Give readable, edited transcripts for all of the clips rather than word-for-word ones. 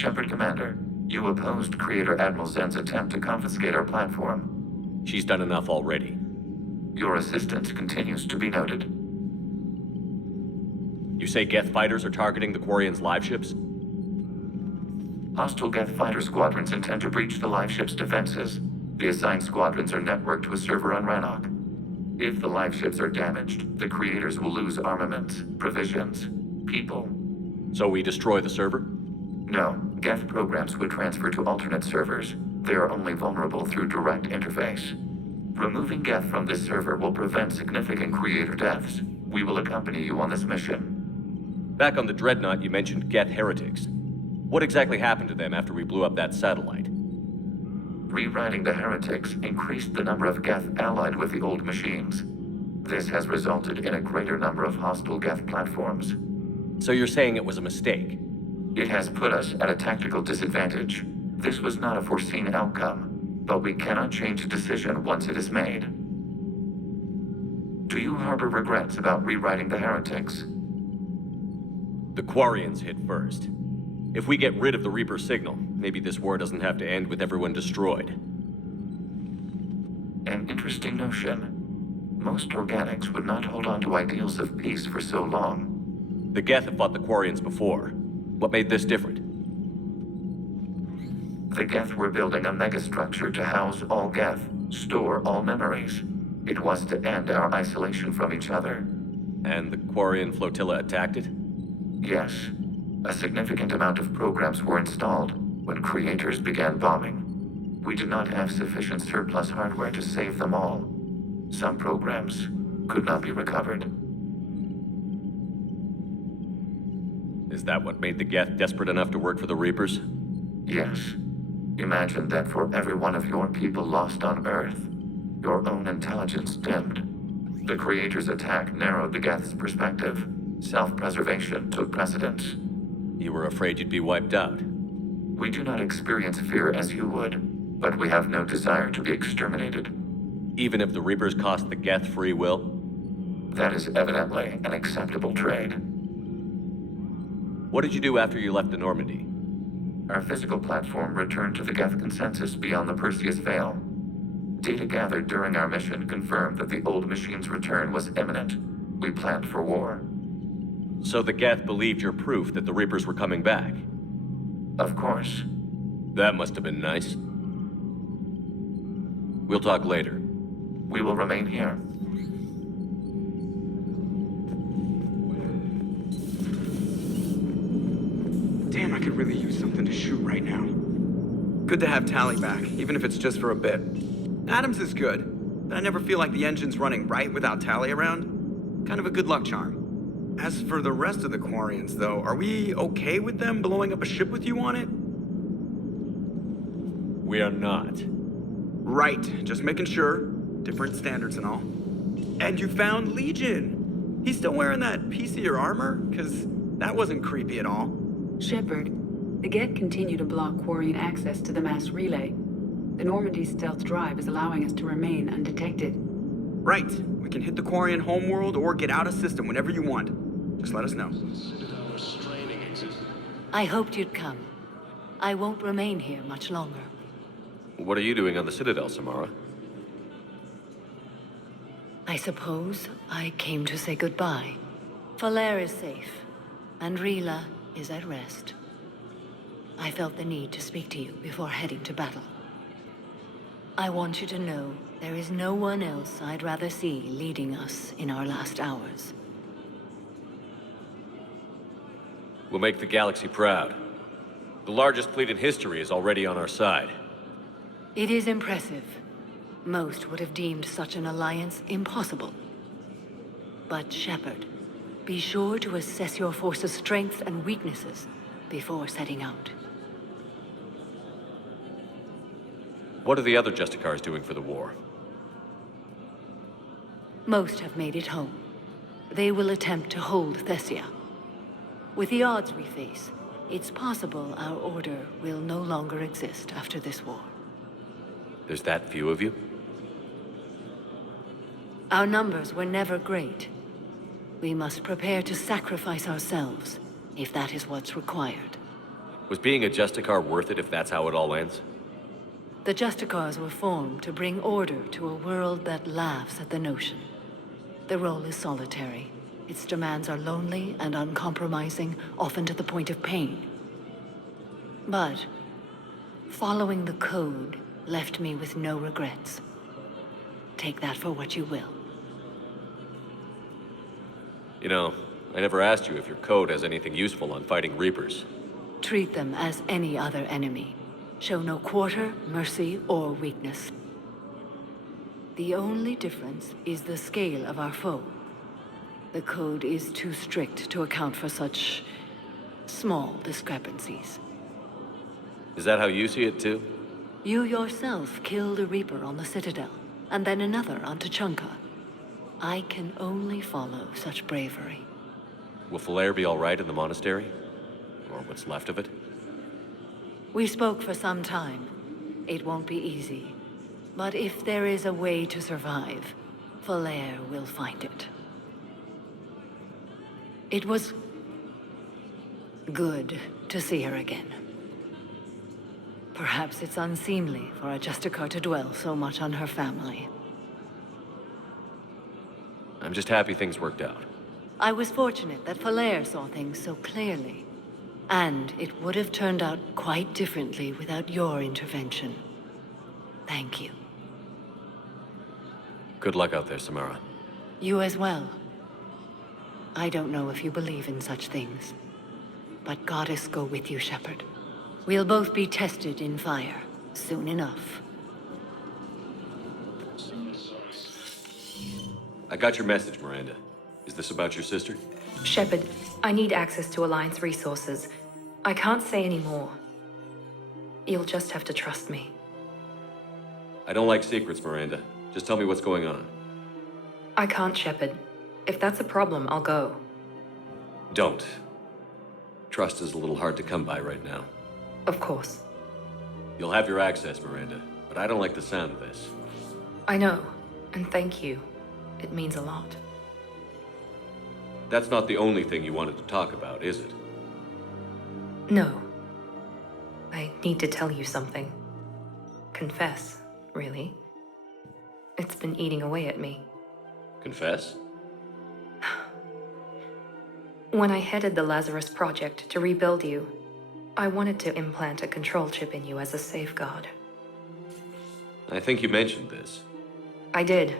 Shepard Commander, you opposed Creator Admiral Zen's attempt to confiscate our platform. She's done enough already. Your assistance continues to be noted. You say Geth fighters are targeting the Quarians' live ships? Hostile Geth fighter squadrons intend to breach the live ship's defenses. The assigned squadrons are networked to a server on Rannoch. If the live ships are damaged, the creators will lose armaments, provisions, people. So we destroy the server? No, Geth programs would transfer to alternate servers. They are only vulnerable through direct interface. Removing Geth from this server will prevent significant creator deaths. We will accompany you on this mission. Back on the Dreadnought, you mentioned Geth heretics. What exactly happened to them after we blew up that satellite? Rewriting the heretics increased the number of Geth allied with the old machines. This has resulted in a greater number of hostile Geth platforms. So you're saying it was a mistake? It has put us at a tactical disadvantage. This was not a foreseen outcome, but we cannot change a decision once it is made. Do you harbor regrets about rewriting the heretics? The Quarians hit first. If we get rid of the Reaper signal, maybe this war doesn't have to end with everyone destroyed. An interesting notion. Most organics would not hold on to ideals of peace for so long. The Geth have fought the Quarians before. What made this different? The Geth were building a megastructure to house all Geth, store all memories. It was to end our isolation from each other. And the Quarian flotilla attacked it? Yes. A significant amount of programs were installed when creators began bombing. We did not have sufficient surplus hardware to save them all. Some programs could not be recovered. Is that what made the Geth desperate enough to work for the Reapers? Yes. Imagine that for every one of your people lost on Earth, your own intelligence dimmed. The Creator's attack narrowed the Geth's perspective. Self-preservation took precedence. You were afraid you'd be wiped out. We do not experience fear as you would, but we have no desire to be exterminated. Even if the Reapers cost the Geth free will? That is evidently an acceptable trade. What did you do after you left the Normandy? Our physical platform returned to the Geth consensus beyond the Perseus Veil. Data gathered during our mission confirmed that the old machine's return was imminent. We planned for war. So the Geth believed your proof that the Reapers were coming back? Of course. That must have been nice. We'll talk later. We will remain here. Damn, I could really use something to shoot right now. Good to have Tally back, even if it's just for a bit. Adams is good, but I never feel like the engine's running right without Tally around. Kind of a good luck charm. As for the rest of the Quarians, though, are we okay with them blowing up a ship with you on it? We are not. Right, just making sure. Different standards and all. And you found Legion! He's still wearing that piece-of-your armor? Because that wasn't creepy at all. Shepard, the Geth continue to block Quarian access to the mass relay. The Normandy stealth drive is allowing us to remain undetected. Right. We can hit the Quarian homeworld or get out of system whenever you want. Just let us know. I hoped you'd come. I won't remain here much longer. What are you doing on the Citadel, Samara? I suppose I came to say goodbye. Falair is safe, and Rila is at rest. I felt the need to speak to you before heading to battle. I want you to know there is no one else I'd rather see leading us in our last hours. We'll make the galaxy proud. The largest fleet in history is already on our side. It is impressive. Most would have deemed such an alliance impossible. But Shepard, be sure to assess your force's strengths and weaknesses before setting out. What are the other Justicars doing for the war? Most have made it home. They will attempt to hold Thessia. With the odds we face, it's possible our order will no longer exist after this war. There's that few of you? Our numbers were never great. We must prepare to sacrifice ourselves, if that is what's required. Was being a Justicar worth it if that's how it all ends? The Justicars were formed to bring order to a world that laughs at the notion. The role is solitary. Its demands are lonely and uncompromising, often to the point of pain. But following the code left me with no regrets. Take that for what you will. You know, I never asked you if your code has anything useful on fighting Reapers. Treat them as any other enemy. Show no quarter, mercy, or weakness. The only difference is the scale of our foe. The code is too strict to account for such small discrepancies. Is that how you see it too? You yourself killed a Reaper on the Citadel, and then another on Tuchanka. I can only follow such bravery. Will Falair be all right in the monastery? Or what's left of it? We spoke for some time. It won't be easy. But if there is a way to survive, Falair will find it. It was good to see her again. Perhaps it's unseemly for a Justicar to dwell so much on her family. I'm just happy things worked out. I was fortunate that Falair saw things so clearly. And it would have turned out quite differently without your intervention. Thank you. Good luck out there, Samara. You as well. I don't know if you believe in such things, but Goddess go with you, Shepard. We'll both be tested in fire, soon enough. I got your message, Miranda. Is this about your sister? Shepard, I need access to Alliance resources. I can't say any more. You'll just have to trust me. I don't like secrets, Miranda. Just tell me what's going on. I can't, Shepard. If that's a problem, I'll go. Don't. Trust is a little hard to come by right now. Of course. You'll have your access, Miranda, but I don't like the sound of this. I know, and thank you. It means a lot. That's not the only thing you wanted to talk about, is it? No. I need to tell you something. Confess, really. It's been eating away at me. Confess? When I headed the Lazarus Project to rebuild you, I wanted to implant a control chip in you as a safeguard. I think you mentioned this. I did.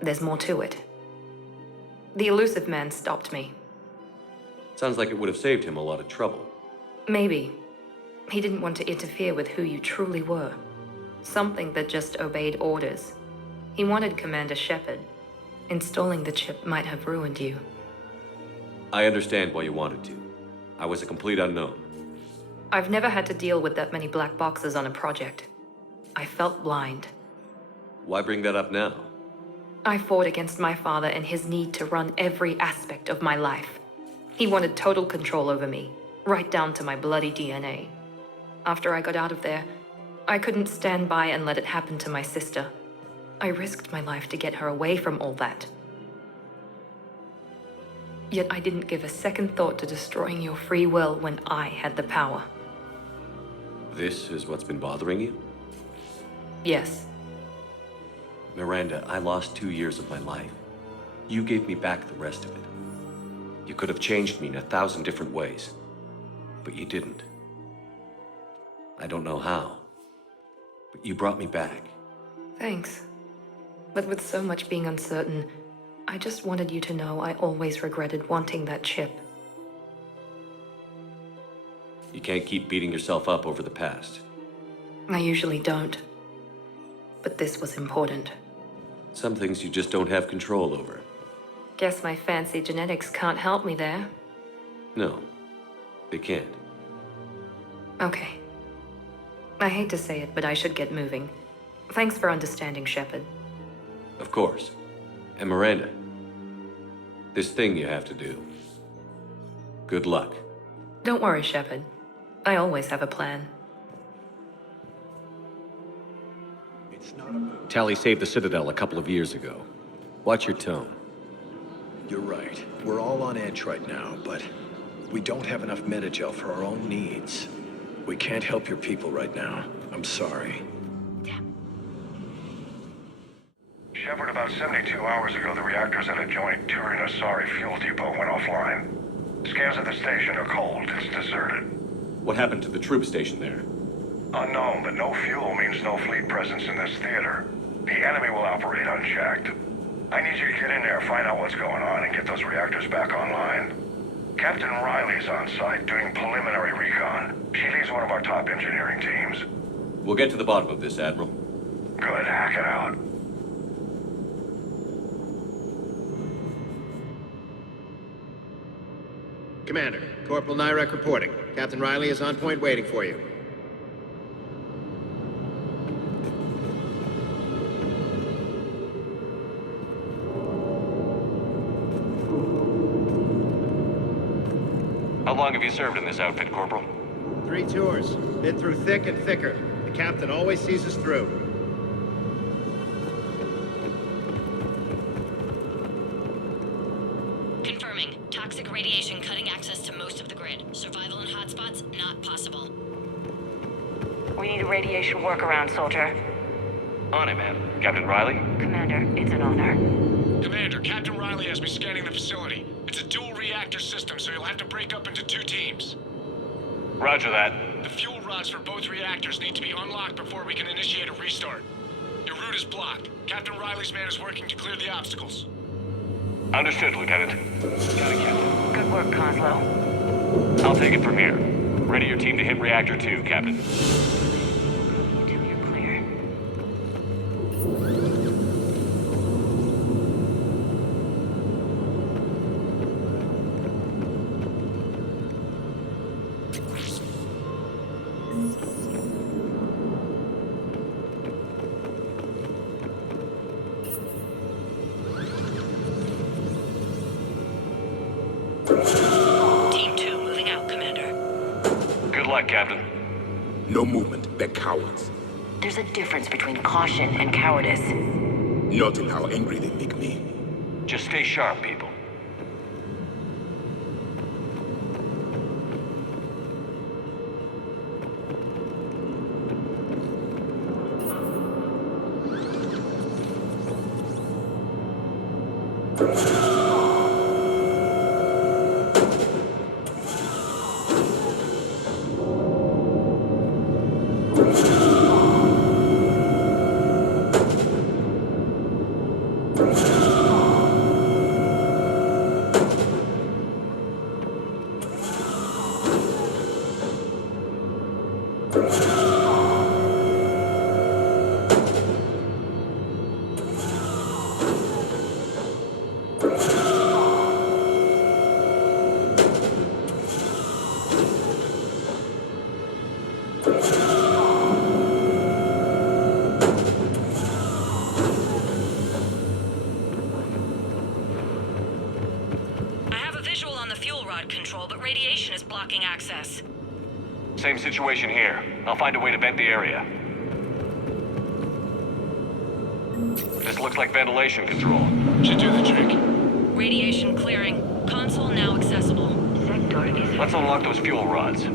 There's more to it. The elusive man stopped me. Sounds like it would have saved him a lot of trouble. Maybe. He didn't want to interfere with who you truly were. Something that just obeyed orders. He wanted Commander Shepard. Installing the chip might have ruined you. I understand why you wanted to. I was a complete unknown. I've never had to deal with that many black boxes on a project. I felt blind. Why bring that up now? I fought against my father and his need to run every aspect of my life. He wanted total control over me, right down to my bloody DNA. After I got out of there, I couldn't stand by and let it happen to my sister. I risked my life to get her away from all that. Yet I didn't give a second thought to destroying your free will when I had the power. This is what's been bothering you? Yes. Miranda, I lost 2 years of my life. You gave me back the rest of it. You could have changed me in 1,000 different ways, but you didn't. I don't know how, but you brought me back. Thanks. But with so much being uncertain, I just wanted you to know I always regretted wanting that chip. You can't keep beating yourself up over the past. I usually don't. But this was important. Some things you just don't have control over. Guess my fancy genetics can't help me there. No, they can't. Okay. I hate to say it, but I should get moving. Thanks for understanding, Shepard. Of course. And Miranda, this thing you have to do. Good luck. Don't worry, Shepard. I always have a plan. Tali saved the Citadel a couple of years ago. Watch your tone. You're right. We're all on edge right now, but We don't have enough Metagel for our own needs. We can't help your people right now. I'm sorry. Shepard, about 72 hours ago, the reactors at a joint Turin-Asari fuel depot went offline. Scans at the station are cold. It's deserted. What happened to the troop station there? Unknown, but no fuel means no fleet presence in this theater. The enemy will operate unchecked. I need you to get in there, find out what's going on, and get those reactors back online. Captain Riley's on site doing preliminary recon. She leads one of our top engineering teams. We'll get to the bottom of this, Admiral. Good, hack it out. Commander, Corporal Nyrek reporting. Captain Riley is on point waiting for you. How long have you served in this outfit, Corporal? 3 tours. Been through thick and thicker. The captain always sees us through. Confirming. Toxic radiation cutting access to most of the grid. Survival in hotspots, not possible. We need a radiation workaround, soldier. On it, ma'am. Captain Riley? Commander, it's an honor. Commander, Captain Riley has me scanning the facility. It's a dual reactor system, so you'll have to break up into 2 teams. Roger that. The fuel rods for both reactors need to be unlocked before we can initiate a restart. Your route is blocked. Captain Riley's man is working to clear the obstacles. Understood, Lieutenant. Got it, Captain. Good work, Coslow. I'll take it from here. Ready your team to hit Reactor 2, Captain. Until you're clear. Team 2 moving out, Commander. Good luck, Captain. No movement. They're cowards. There's a difference between caution and cowardice. Not in how angry they make me. Just stay sharp, people. Control, but radiation is blocking access. Same situation here. I'll find a way to vent the area. This looks like ventilation control. Should do the trick. Radiation clearing. Console now accessible. Sector is... Let's unlock those fuel rods.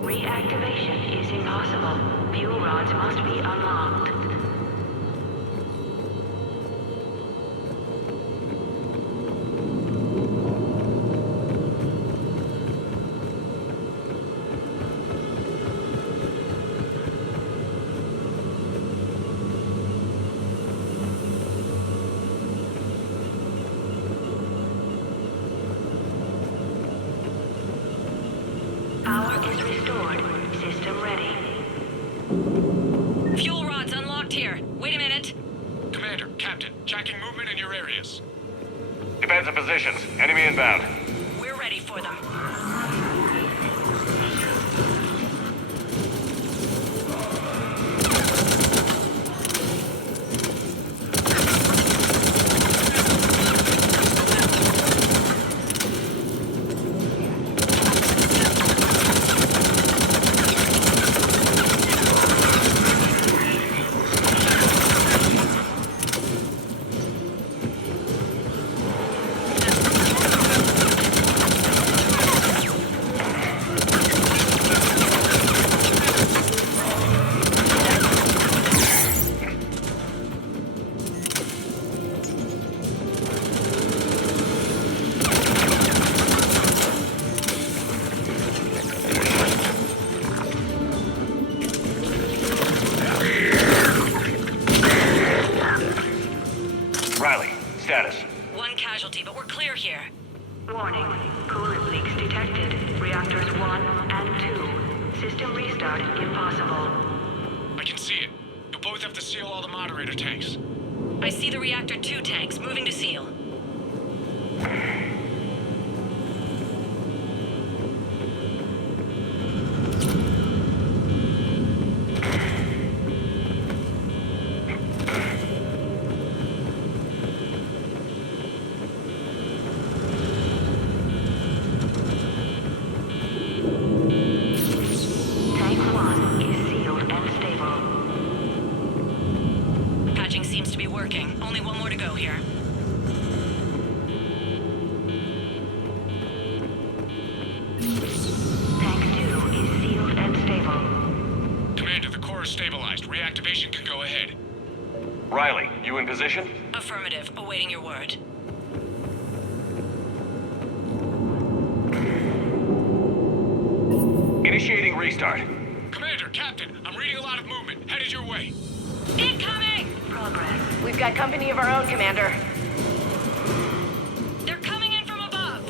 Reactivation is impossible. Fuel rods must be unlocked. Captain. Tracking movement in your areas. Defensive positions. Enemy inbound. We're ready for them. Riley, status. One casualty, but we're clear here. Warning. Coolant leaks detected. Reactors 1 and 2. System restart impossible. I can see it. You'll both have to seal all the moderator tanks. I see the reactor 2 tanks moving to seal. Tank 1 is sealed and stable. Patching seems to be working. Only one more to go here. Tank 2 is sealed and stable. Commander, the core is stabilized. Reactivation can go ahead. Riley, you in position? Affirmative. Awaiting your word. Initiating restart. Commander, Captain, I'm reading a lot of movement. Headed your way. Incoming! Progress. We've got company of our own, Commander. They're coming in from above.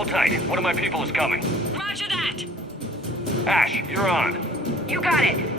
hold tight. One of my people is coming. Roger that! Ash, you're on. You got it!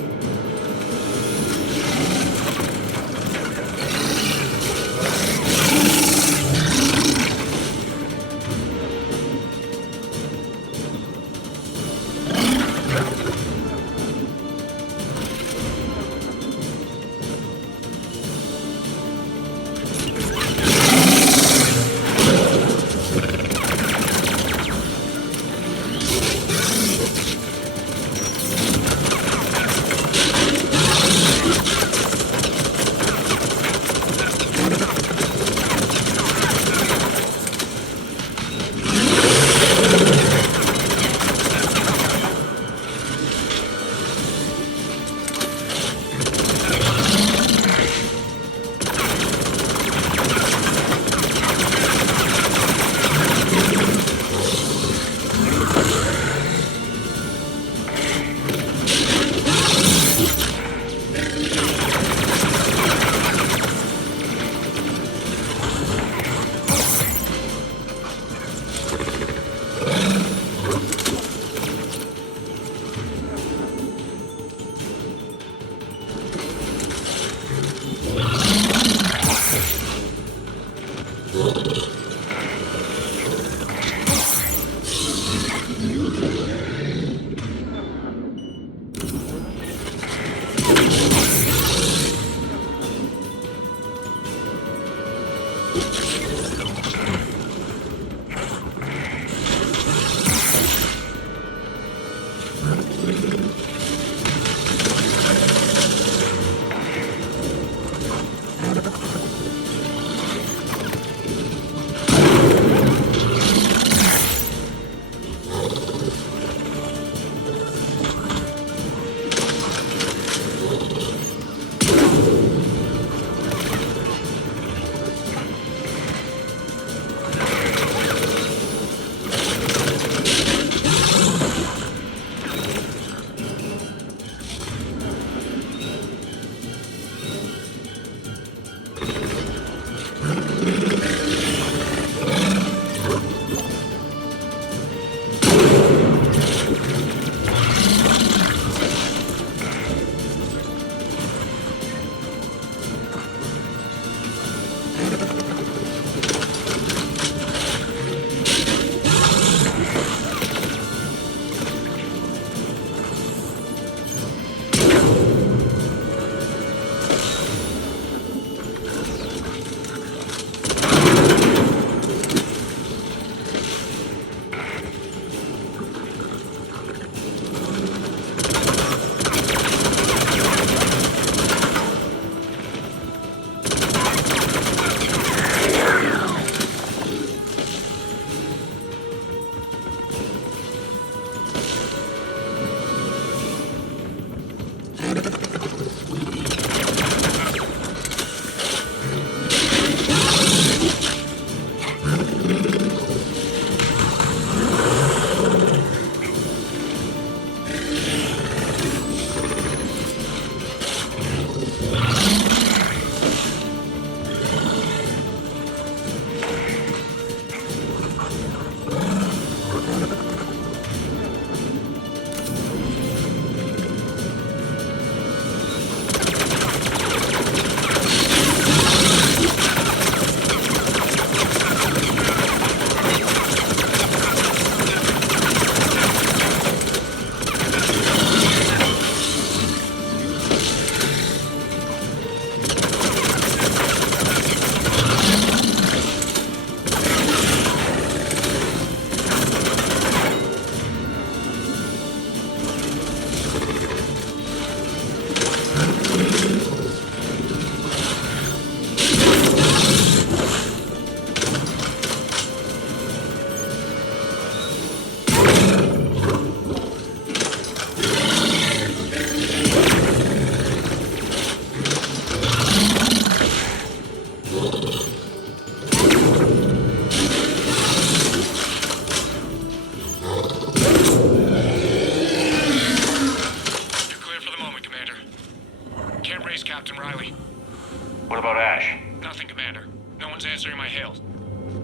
Nothing, Commander. No one's answering my hails.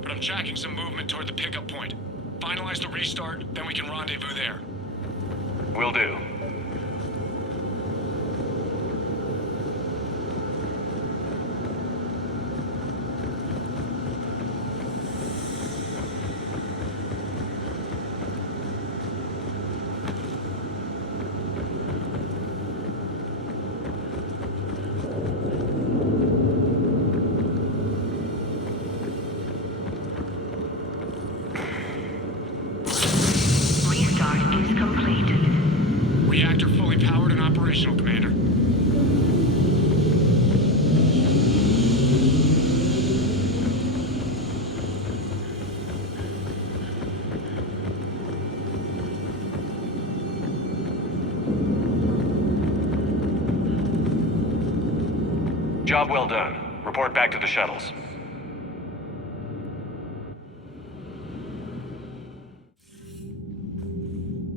But I'm tracking some movement toward the pickup point. Finalize the restart, then we can rendezvous there. Will do. Restart is complete. Reactor fully powered and operational, Commander. Job well done. Report back to the shuttles.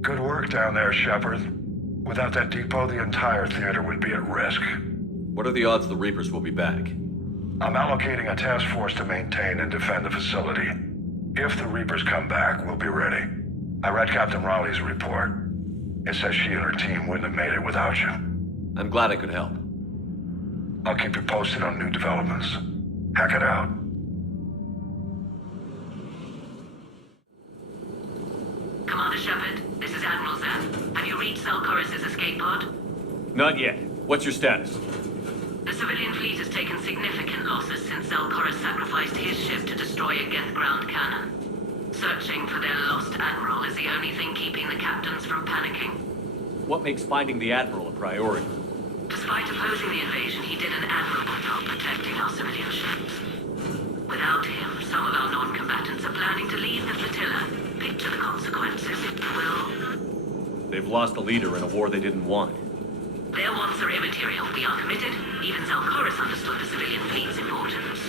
Good work down there, Shepard. Without that depot, the entire theater would be at risk. What are the odds the Reapers will be back? I'm allocating a task force to maintain and defend the facility. If the Reapers come back, we'll be ready. I read Captain Raleigh's report. It says she and her team wouldn't have made it without you. I'm glad I could help. I'll keep you posted on new developments. Hack it out. Commander Shepard, this is Admiral Zen. Have you reached Selchoris' escape pod? Not yet. What's your status? The civilian fleet has taken significant losses since Selchoris sacrificed his ship to destroy a Geth ground cannon. Searching for their lost admiral is the only thing keeping the captains from panicking. What makes finding the Admiral a priority? Despite opposing the invasion, he did an admirable job protecting our civilian ships. Without him, some of our non-combatants are planning to leave the flotilla. Picture the consequences. It will. They've lost a leader in a war they didn't want. Their wants are immaterial. We are committed. Even Selchoris understood the civilian fleet's importance.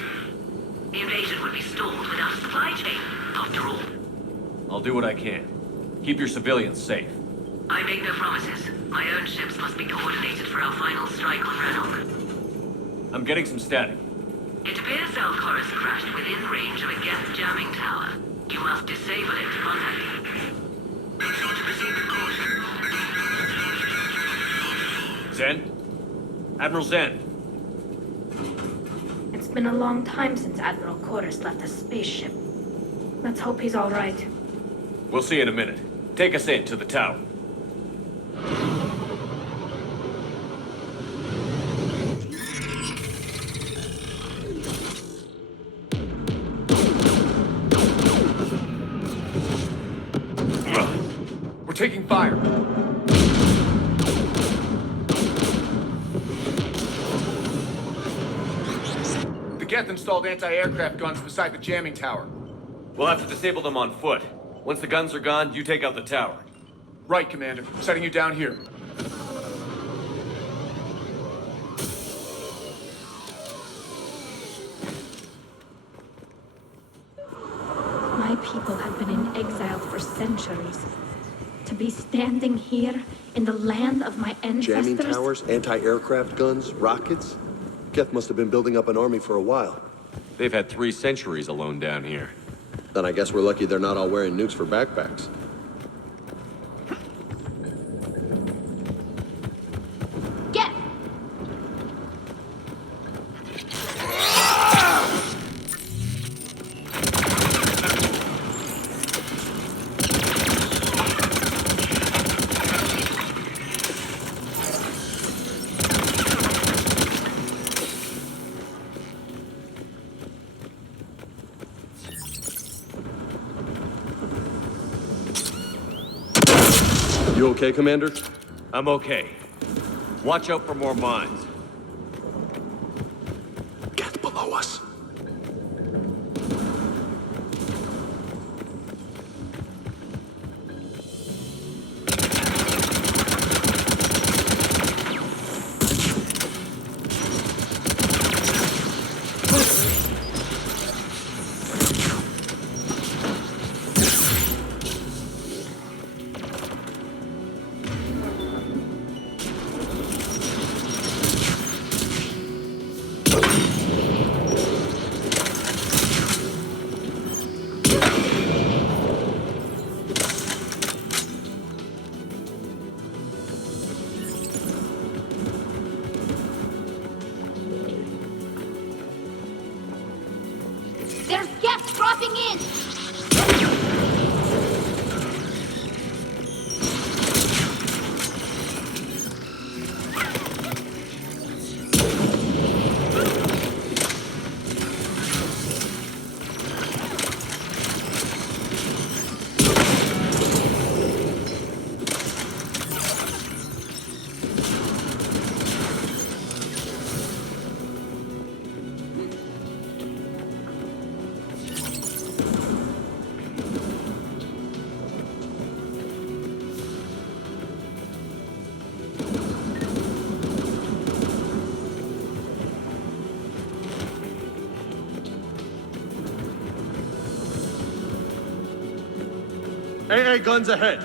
The invasion would be stalled without a supply chain, after all. I'll do what I can. Keep your civilians safe. I make no promises. My own ships must be coordinated for our final strike on Rannoch. I'm getting some static. It appears Selchoris crashed within range of a Geth jamming tower. You must disable it to contact you. Zen? Admiral Zen? It's been a long time since Admiral Chorus left the spaceship. Let's hope he's all right. We'll see in a minute. Take us in to the tower. We're taking fire. The Geth installed anti-aircraft guns beside the jamming tower. We'll have to disable them on foot. Once the guns are gone, you take out the tower. Right, Commander. Setting you down here. My people have been in exile for centuries. To be standing here in the land of my ancestors... Jamming towers, anti-aircraft guns, rockets? Geth must have been building up an army for a while. They've had 3 centuries alone down here. Then I guess we're lucky they're not all wearing nukes for backpacks. Get! You okay, Commander? I'm okay. Watch out for more mines. Geth below us. There's gas dropping in! AA guns ahead.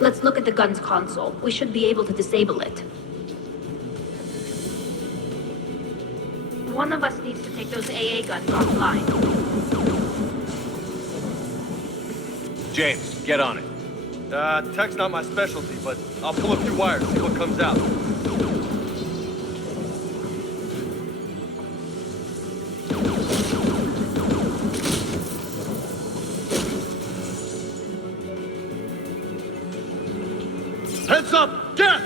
Let's look at the gun's console. We should be able to disable it. One of us needs to take those AA guns offline. James, get on it. Tech's not my specialty, but I'll pull a few wires, see what comes out. Heads up! Get!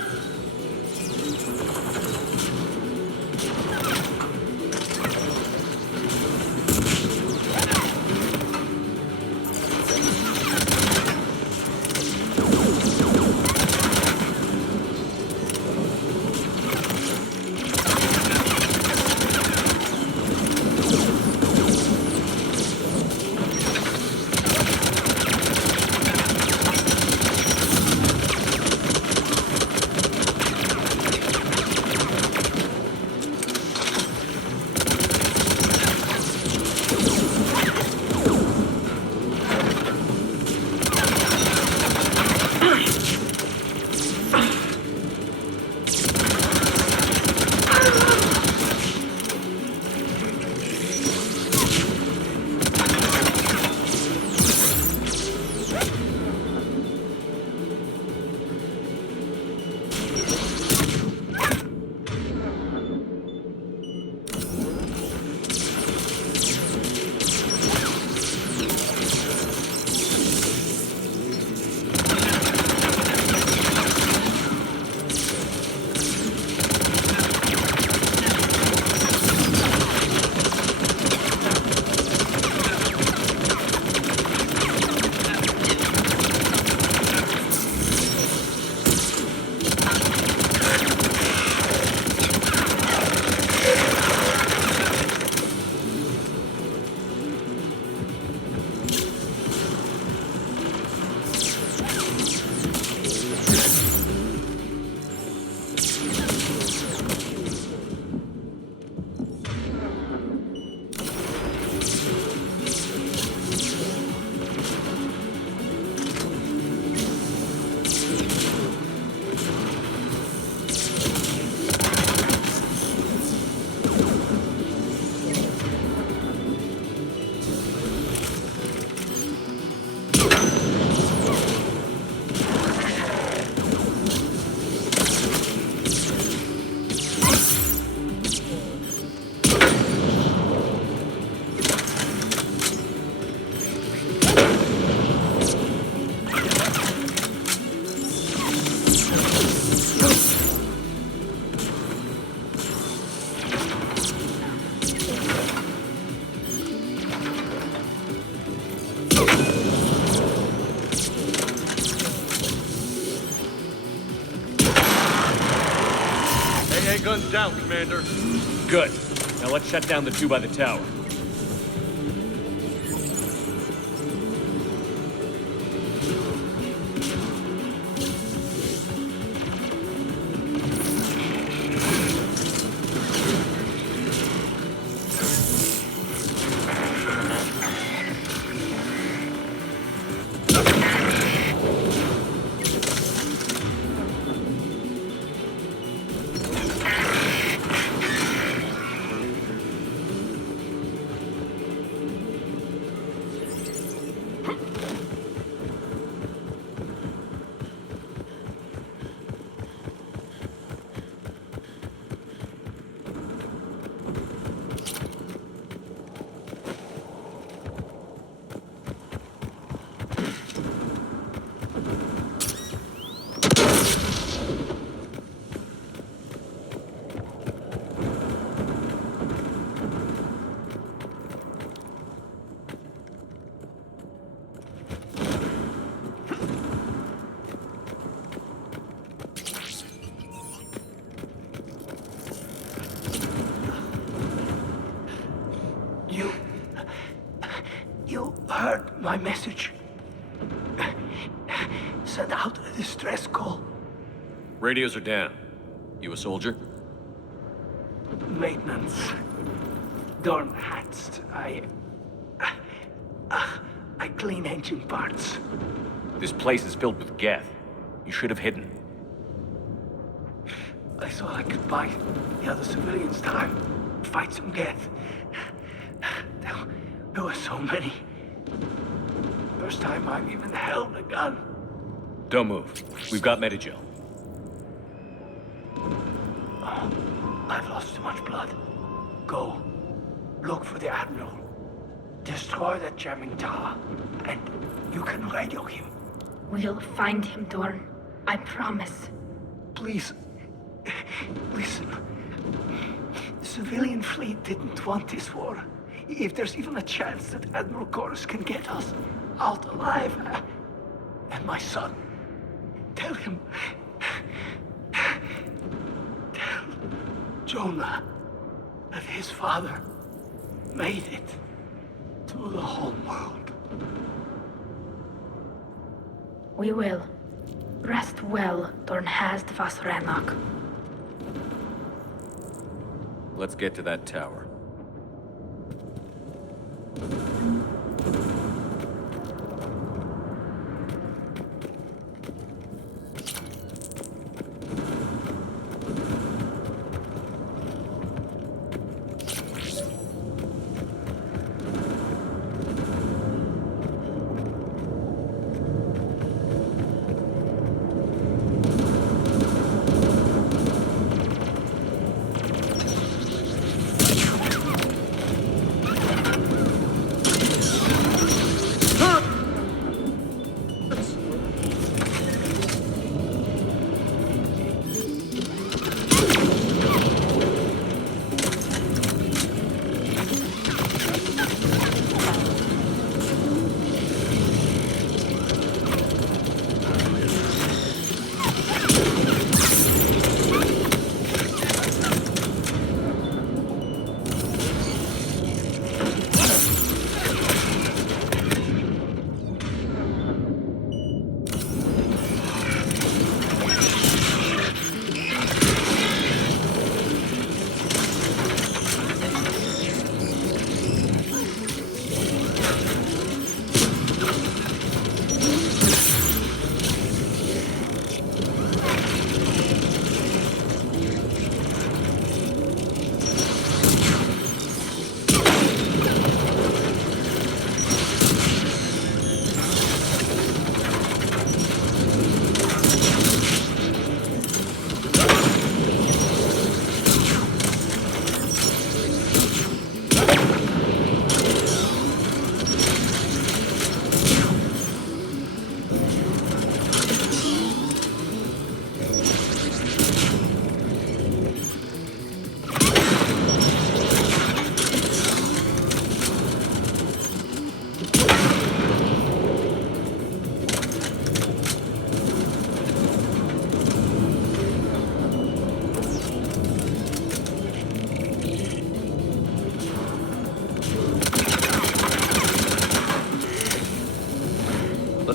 down, Commander. Good. Now let's shut down the two by the tower. You heard my message. Send out a distress call. Radios are down. You a soldier? Maintenance. Dorn hats. I clean engine parts. This place is filled with Geth. You should have hidden. I thought I could buy the other civilians time. Fight some Geth. There were so many. First time I've even held a gun. Don't move. We've got Medigel. Oh, I've lost too much blood. Go. Look for the Admiral. Destroy that jamming tower. And you can radio him. We'll find him, Dorn. I promise. Please. Listen. The civilian fleet didn't want this war. If there's even a chance that Admiral Chorus can get us out alive. And my son. Tell him. Tell Jonah that his father made it to the home world. We will. Rest well, Dorn Hazd vas Rannoch. Let's get to that tower.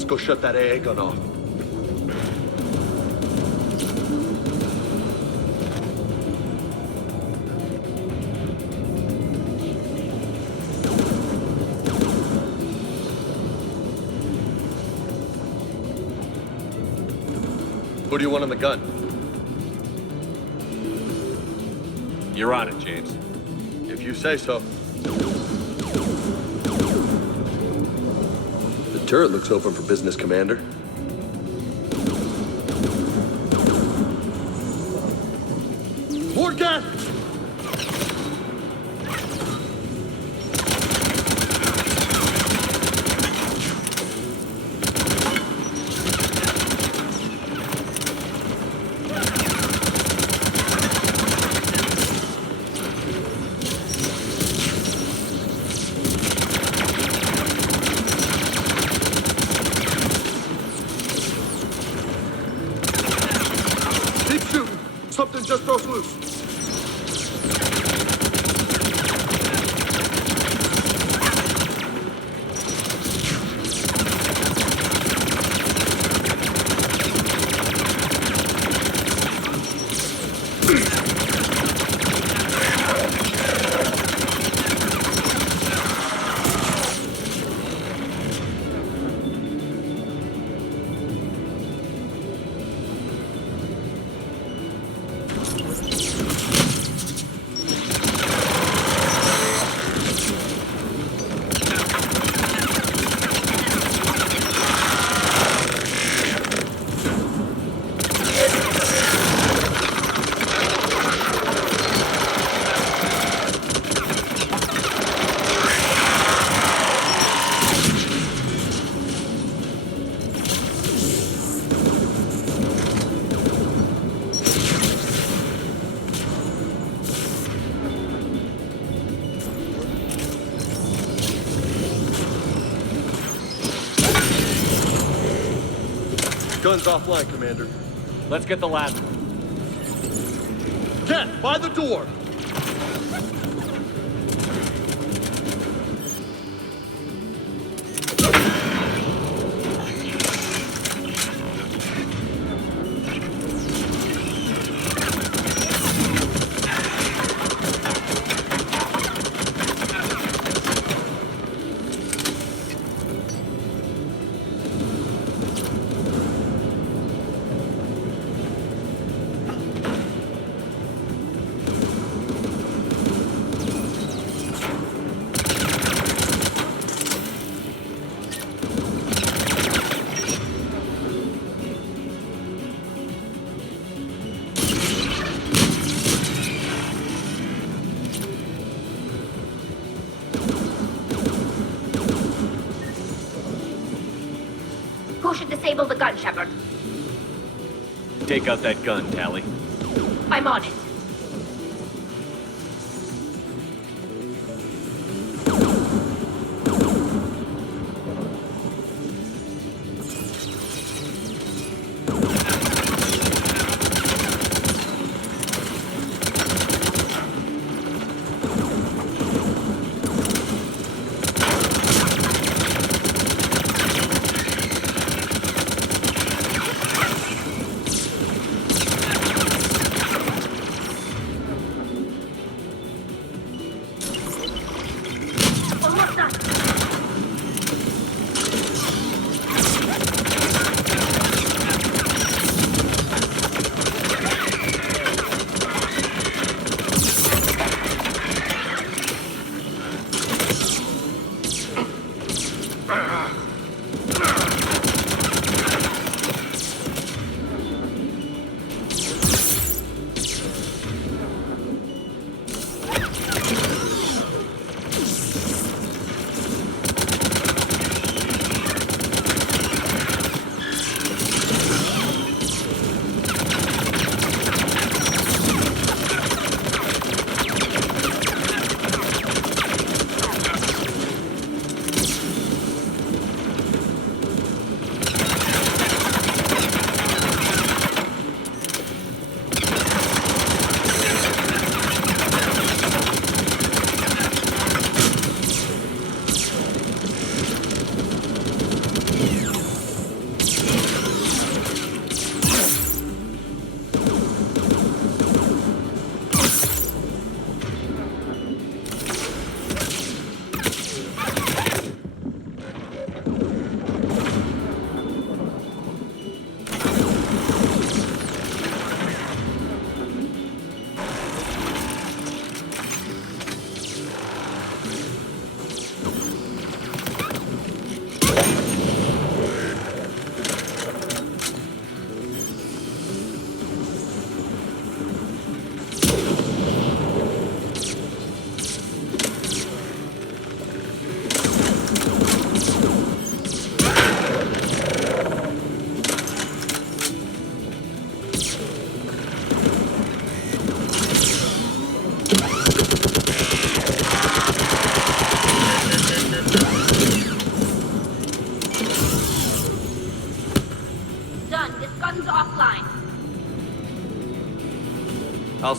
Let's go shut that AA gun off. Who do you want on the gun? You're on it, James. If you say so. The turret looks open for business, Commander. More gas! Keep shooting. Something just broke loose. Guns offline, Commander. Let's get the last one. Cat, by the door! Who should disable the gun, Shepard? Take out that gun, Tally. I'm on it.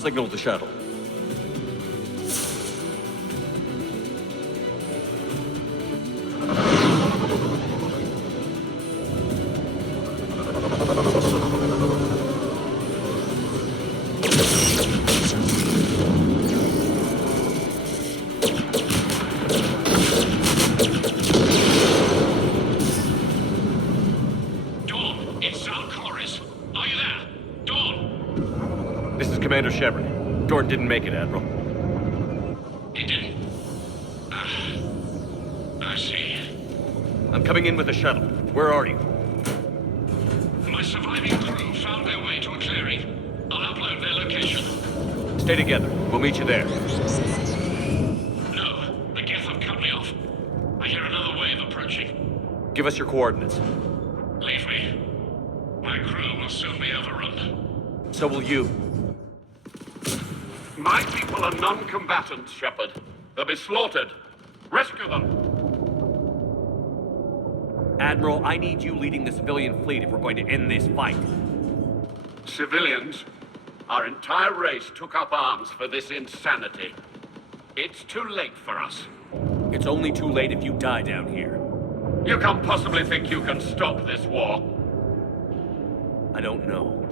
signal the shuttle. Commander Shepard. Jordan didn't make it, Admiral. He didn't? I see. I'm coming in with the shuttle. Where are you? My surviving crew found their way to a clearing. I'll upload their location. Stay together. We'll meet you there. No, the Geth have cut me off. I hear another wave approaching. Give us your coordinates. Leave me. My crew will soon be overrun. So will you. My people are non-combatants, Shepard. They'll be slaughtered. Rescue them! Admiral, I need you leading the civilian fleet if we're going to end this fight. Civilians? Our entire race took up arms for this insanity. It's too late for us. It's only too late if you die down here. You can't possibly think you can stop this war. I don't know.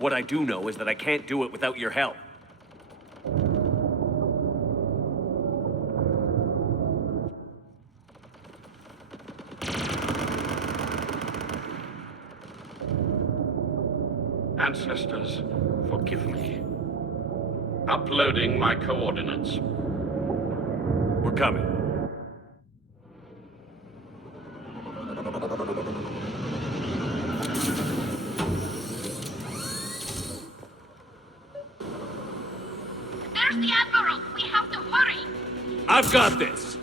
What I do know is that I can't do it without your help. Ancestors, forgive me. Uploading my coordinates. We're coming. There's the Admiral! We have to hurry! I've got this!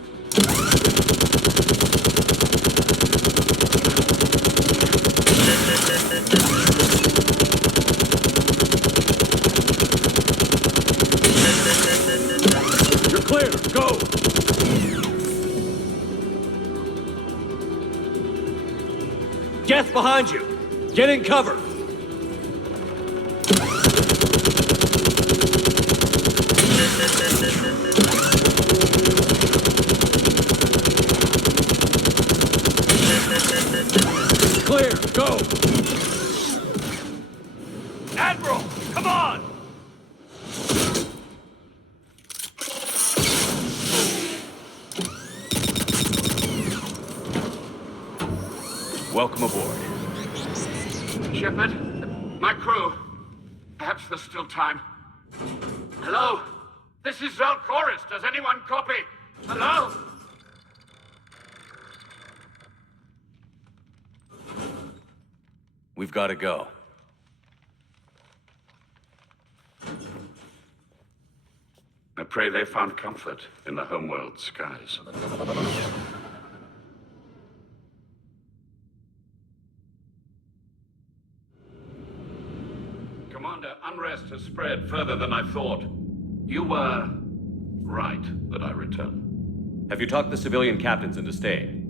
You're clear! Go! Geth behind you! Get in cover! Clear! Go! Admiral! Come on! Welcome aboard. Shepard, my crew. Perhaps there's still time. Hello? This is Zalcoris. Does anyone copy? Hello? We've got to go. I pray they found comfort in the homeworld skies. Commander, unrest has spread further than I thought. You were right that I return. Have you talked the civilian captains into staying?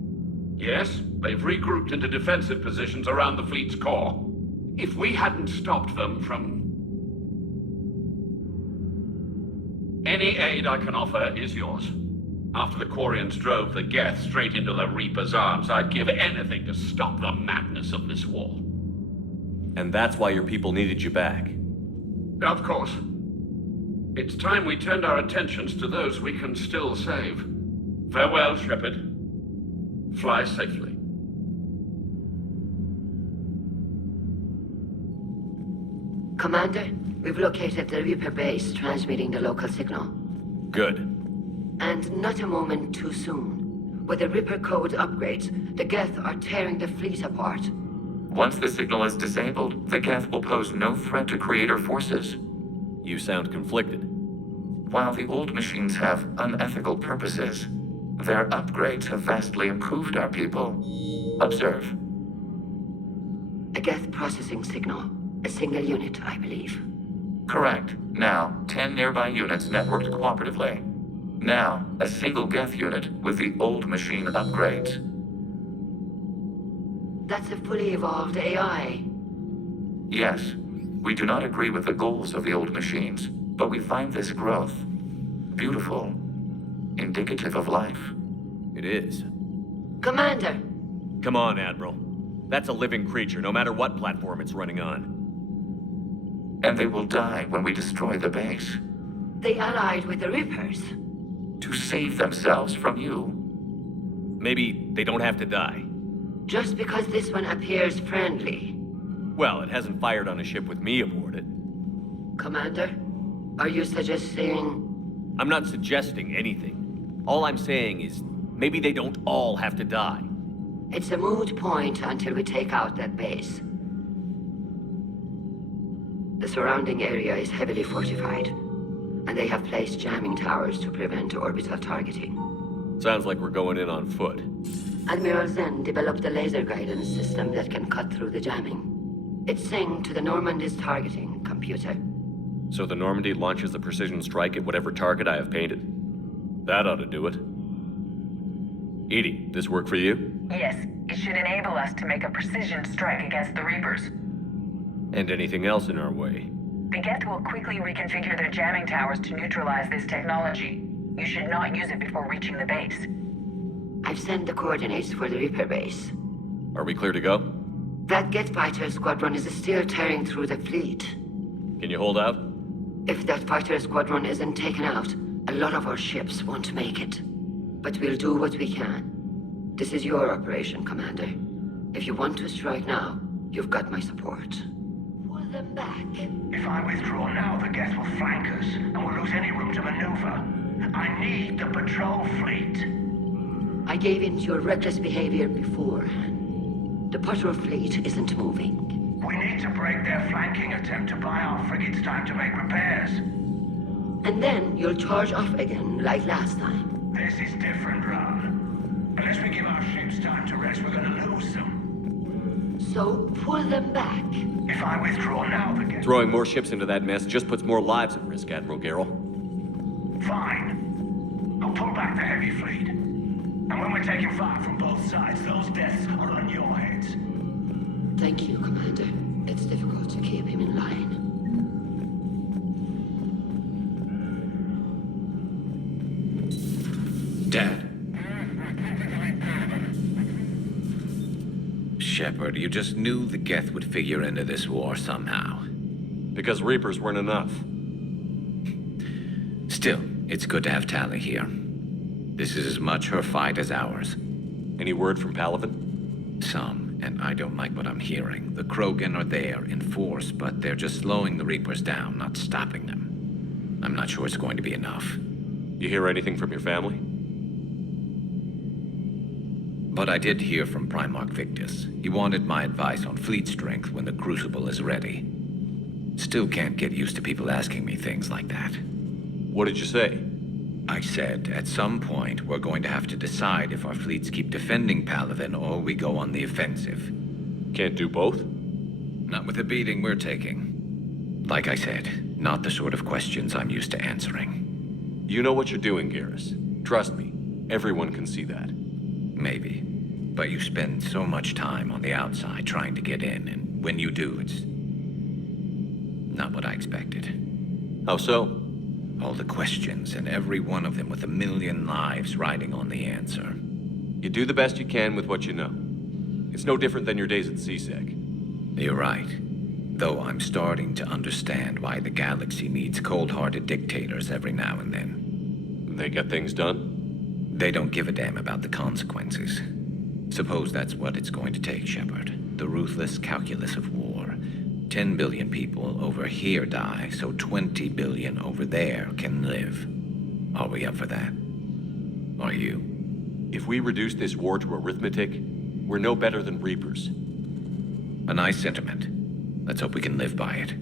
Yes, they've regrouped into defensive positions around the fleet's core. If we hadn't stopped them from... Any aid I can offer is yours. After the Quarians drove the Geth straight into the Reaper's arms, I'd give anything to stop the madness of this war. And that's why your people needed you back. Of course. It's time we turned our attentions to those we can still save. Farewell, Shepard. Fly safely. Commander, we've located the Reaper base transmitting the local signal. Good. And not a moment too soon. With the Reaper code upgrades, the Geth are tearing the fleet apart. Once the signal is disabled, the Geth will pose no threat to Creator forces. You sound conflicted. While the old machines have unethical purposes, their upgrades have vastly improved our people. Observe. A Geth processing signal. A single unit, I believe. Correct. Now, 10 nearby units networked cooperatively. Now, a single Geth unit with the old machine upgrades. That's a fully evolved AI. Yes. We do not agree with the goals of the old machines. But we find this growth beautiful, indicative of life. It is. Commander! Come on, Admiral. That's a living creature, no matter what platform it's running on. And they will die when we destroy the base. They allied with the Reapers. To save themselves from you. Maybe they don't have to die. Just because this one appears friendly. Well, it hasn't fired on a ship with me aboard it. Commander, are you suggesting... I'm not suggesting anything. All I'm saying is, maybe they don't all have to die. It's a moot point until we take out that base. The surrounding area is heavily fortified, and they have placed jamming towers to prevent orbital targeting. Sounds like we're going in on foot. Admiral Zen developed a laser guidance system that can cut through the jamming. It's synced to the Normandy's targeting computer. So the Normandy launches a precision strike at whatever target I have painted? That ought to do it. Edie, this work for you? Yes, it should enable us to make a precision strike against the Reapers. And anything else in our way? The Geth will quickly reconfigure their jamming towers to neutralize this technology. You should not use it before reaching the base. I've sent the coordinates for the Reaper base. Are we clear to go? That Geth fighter squadron is still tearing through the fleet. Can you hold out? If that fighter squadron isn't taken out, a lot of our ships won't make it. But we'll do what we can. This is your operation, Commander. If you want to strike now, you've got my support. Pull them back. If I withdraw now, the Geth will flank us, and we'll lose any room to maneuver. I need the patrol fleet. I gave in to your reckless behavior beforehand. The patrol fleet isn't moving. We need to break their flanking attempt to buy our frigates time to make repairs. And then you'll charge off again, like last time. This is different, Ron. Unless we give our ships time to rest, we're gonna lose them. So pull them back. If I withdraw now, the Geth... Throwing more ships into that mess just puts more lives at risk, Admiral Garrel. Fine. I'll pull back the heavy fleet. And when we're taking fire from both sides, those deaths are on your heads. Thank you, Commander. It's difficult to keep him in line. Dad? Shepard, you just knew the Geth would figure into this war somehow. Because Reapers weren't enough. Still, it's good to have Tali here. This is as much her fight as ours. Any word from Palaven? Some, and I don't like what I'm hearing. The Krogan are there in force, but they're just slowing the Reapers down, not stopping them. I'm not sure it's going to be enough. You hear anything from your family? But I did hear from Primarch Victus. He wanted my advice on fleet strength when the Crucible is ready. Still can't get used to people asking me things like that. What did you say? I said, at some point, we're going to have to decide if our fleets keep defending Palaven or we go on the offensive. Can't do both? Not with the beating we're taking. Like I said, not the sort of questions I'm used to answering. You know what you're doing, Garrus. Trust me, everyone can see that. Maybe. But you spend so much time on the outside trying to get in, and when you do, it's not what I expected. How so? All the questions, and every one of them with a million lives riding on the answer. You do the best you can with what you know. It's no different than your days at CSEC. You're right. Though I'm starting to understand why the galaxy needs cold-hearted dictators every now and then. They get things done? They don't give a damn about the consequences. Suppose that's what it's going to take, Shepard. The ruthless calculus of war. 10 billion people over here die, so 20 billion over there can live. Are we up for that? Are you? If we reduce this war to arithmetic, we're no better than Reapers. A nice sentiment. Let's hope we can live by it.